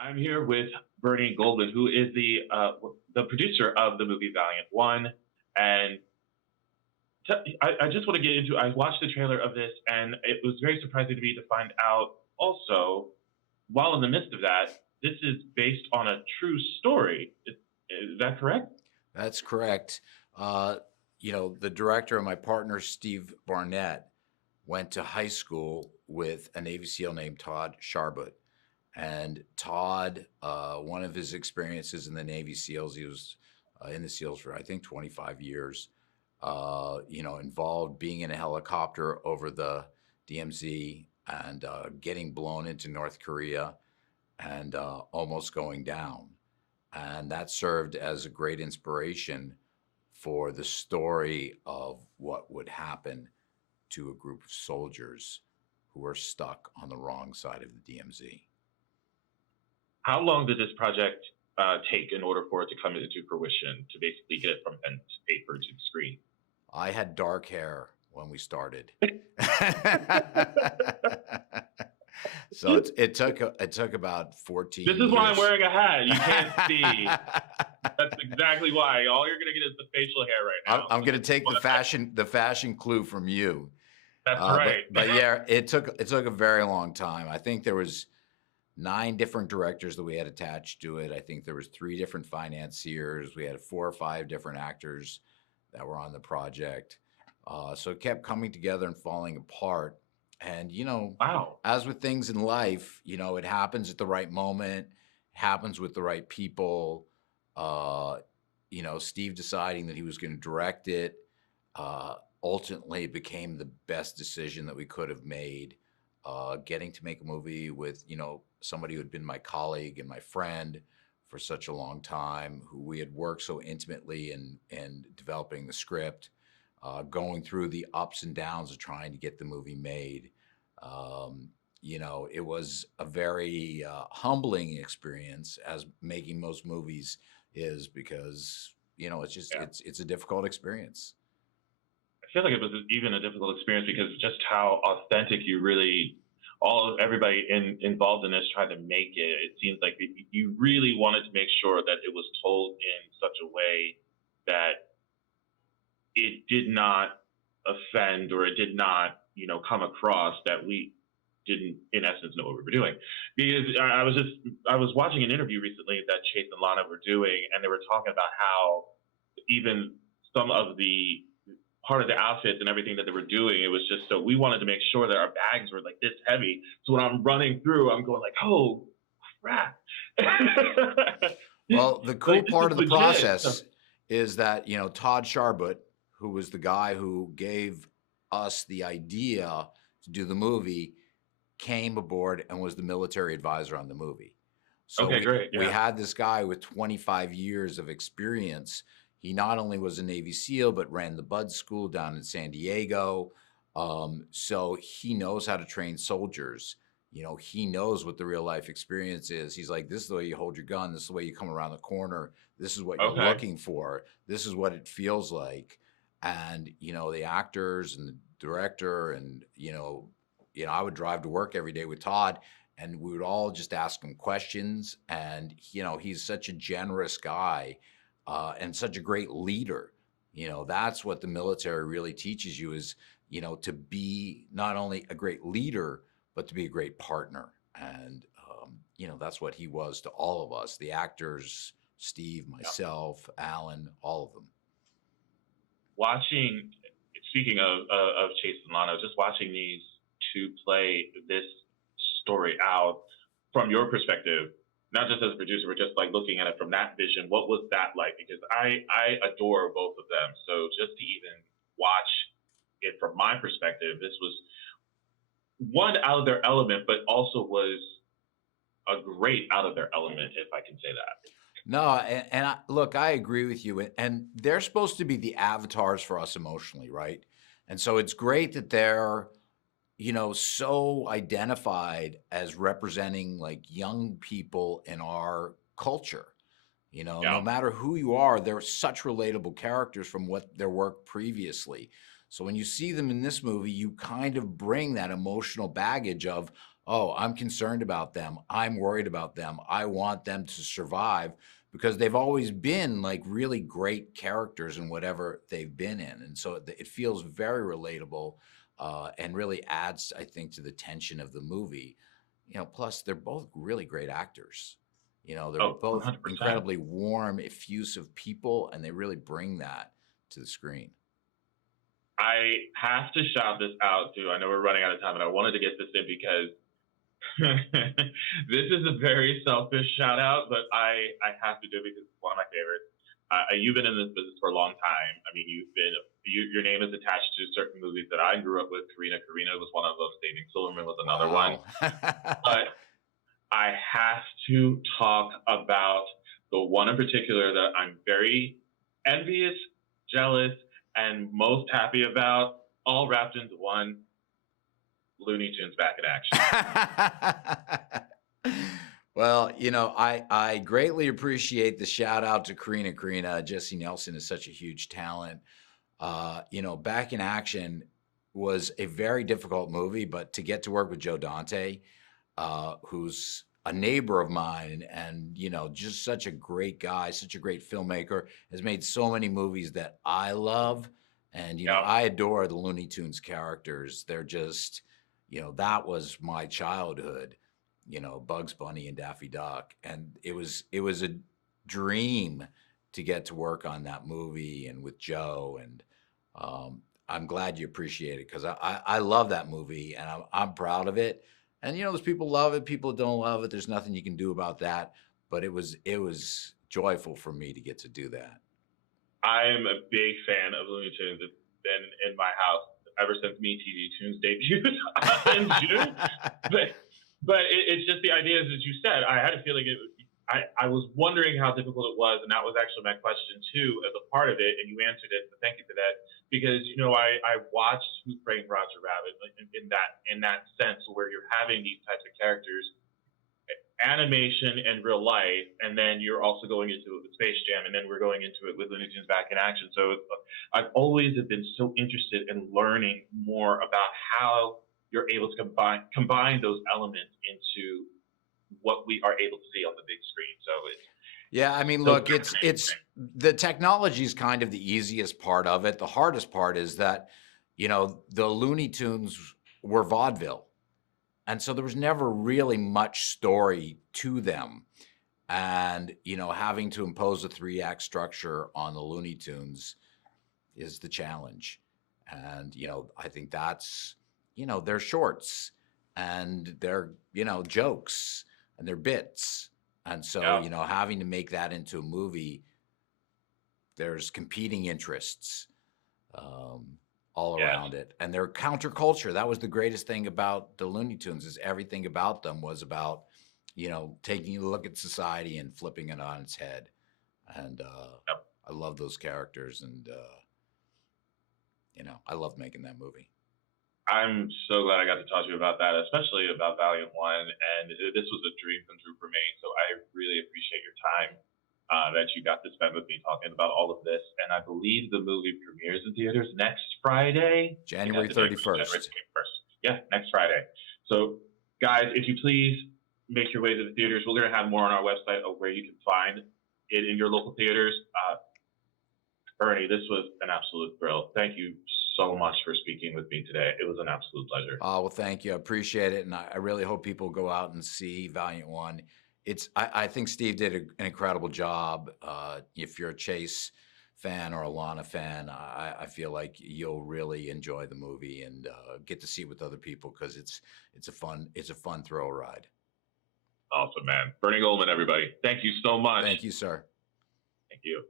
I'm here with Bernie Goldmann, who is the producer of the movie Valiant One. And I just want to get into. I watched the trailer of this, and it was very surprising to me to find out also, while in the midst of that, this is based on a true story. Is that correct? That's correct. Uh, the director and my partner, Steve Barnett, went to high school with a Navy SEAL named Todd Sharbut. And Todd, one of his experiences in the Navy SEALs, he was in the SEALs for, I think, 25 years, involved being in a helicopter over the DMZ and getting blown into North Korea and almost going down. And that served as a great inspiration for the story of what would happen to a group of soldiers who were stuck on the wrong side of the DMZ. How long did this project take in order for it to come into fruition to basically get it from pen to paper to the screen? I had dark hair when we started. So it took about 14 This is years. why I'm wearing a hat. You can't see. That's exactly why. All you're gonna get is the facial hair right now. I'm going to take the fashion clue from you. That's right. But yeah, it took a very long time. I think there was 9 different directors that we had attached to it. I think there was 3 different financiers. We had 4 or 5 different actors that were on the project. So it kept coming together and falling apart. And, Wow. as with things in life, it happens at the right moment, happens with the right people. Steve deciding that he was going to direct it, ultimately became the best decision that we could have made. Getting to make a movie with, somebody who had been my colleague and my friend for such a long time, who we had worked so intimately in developing the script, going through the ups and downs of trying to get the movie made. It was a very humbling experience, as making most movies is, because, it's just, Yeah. it's a difficult experience. I feel like it was even a difficult experience because just how authentic you really, everybody involved in this tried to make it. It seems like you really wanted to make sure that it was told in such a way that it did not offend, or it did not, come across that we didn't, in essence, know what we were doing. Because I was watching an interview recently that Chase and Lana were doing, and they were talking about how even some of the part of the outfits and everything that they were doing, it was just so we wanted to make sure that our bags were like this heavy. So when I'm running through, I'm going like, oh crap. Well, the cool Like, this part is of the legit. process is that, Todd Sharbut, who was the guy who gave us the idea to do the movie, came aboard and was the military advisor on the movie. So Okay, great. we Yeah. had this guy with 25 years of experience. He not only was a Navy SEAL, but ran the Bud School down in San Diego. So he knows how to train soldiers. He knows what the real life experience is. He's like, this is the way you hold your gun. This is the way you come around the corner. This is what you're Okay. looking for. This is what it feels like. And, the actors and the director and, I would drive to work every day with Todd, and we would all just ask him questions. And, he's such a generous guy, and such a great leader. That's what the military really teaches you is, to be not only a great leader, but to be a great partner. And, that's what he was to all of us, the actors, Steve, myself, Alan, all of them. Speaking of Chase and Lana, just watching these two play this story out from your perspective, not just as a producer, but just like looking at it from that vision. What was that like? Because I adore both of them. So just to even watch it from my perspective, this was one out of their element, but also was a great out of their element, if I can say that. No, and look, I agree with you. And they're supposed to be the avatars for us emotionally, right? And so it's great that they're, so identified as representing like young people in our culture. No Yeah. matter who you are, they're such relatable characters from what their work previously. So when you see them in this movie, you kind of bring that emotional baggage of, oh, I'm concerned about them. I'm worried about them. I want them to survive because they've always been like really great characters in whatever they've been in. And so it feels very relatable and really adds, I think, to the tension of the movie. Plus they're both really great actors. They're Oh, both 100%. incredibly warm, effusive people, and they really bring that to the screen. I have to shout this out too. I know we're running out of time, and I wanted to get this in because this is a very selfish shout out, but I have to do it because it's one of my favorites. You've been in this business for a long time. I mean, your name is attached to certain movies that I grew up with. Karina was one of them. Saving Silverman was another one. Wow. But I have to talk about the one in particular that I'm very envious, jealous, and most happy about, all wrapped into one. Looney Tunes back in action. Well, I greatly appreciate the shout out to Karina. Jesse Nelson is such a huge talent. Back in Action was a very difficult movie, but to get to work with Joe Dante, who's a neighbor of mine and, just such a great guy, such a great filmmaker, has made so many movies that I love. And, Yep. I adore the Looney Tunes characters. They're just, that was my childhood, Bugs Bunny and Daffy Duck. And it was a dream to get to work on that movie and with Joe. And I'm glad you appreciate it because I love that movie and I'm proud of it. And there's people love it, people don't love it. There's nothing you can do about that. But it was joyful for me to get to do that. I'm a big fan of Looney Tunes. It's been in my house ever since MeTV Tunes debuted in June. But it's just the idea, as you said. I had a feeling I was wondering how difficult it was, and that was actually my question too, as a part of it. And you answered it, so thank you for that. Because I watched Who Framed Roger Rabbit, like in that sense, where you're having these types of characters, animation and real life, and then you're also going into it with Space Jam, and then we're going into it with Looney Tunes back in action. So I've always been so interested in learning more about how you're able to combine those elements into what we are able to see on the big screen. So yeah, I mean, look, it's the technology is kind of the easiest part of it. The hardest part is that, the Looney Tunes were vaudeville. And so there was never really much story to them. And, having to impose a 3-act structure on the Looney Tunes is the challenge. And, I think that's, their shorts and their, jokes and their bits. And so, yeah. Having to make that into a movie, there's competing interests all around it. And they're counterculture. That was the greatest thing about the Looney Tunes is everything about them was about, taking a look at society and flipping it on its head. And I love those characters. And, I love making that movie. I'm so glad I got to talk to you about that, especially about Valiant One. And this was a dream come true for me. So I really appreciate your time that you got to spend with me talking about all of this. And I believe the movie premieres in theaters next Friday, January 31st. Yeah, next Friday. So, guys, if you please make your way to the theaters, we're going to have more on our website of where you can find it in your local theaters. Bernie, this was an absolute thrill. Thank you so much for speaking with me today. It was an absolute pleasure. Oh, well, thank you. I appreciate it. And I really hope people go out and see Valiant One. I think Steve did an incredible job. If you're a Chase fan or a Lana fan, I feel like you'll really enjoy the movie and get to see it with other people because it's a fun thrill ride. Awesome, man. Bernie Goldmann, everybody. Thank you so much. Thank you, sir. Thank you.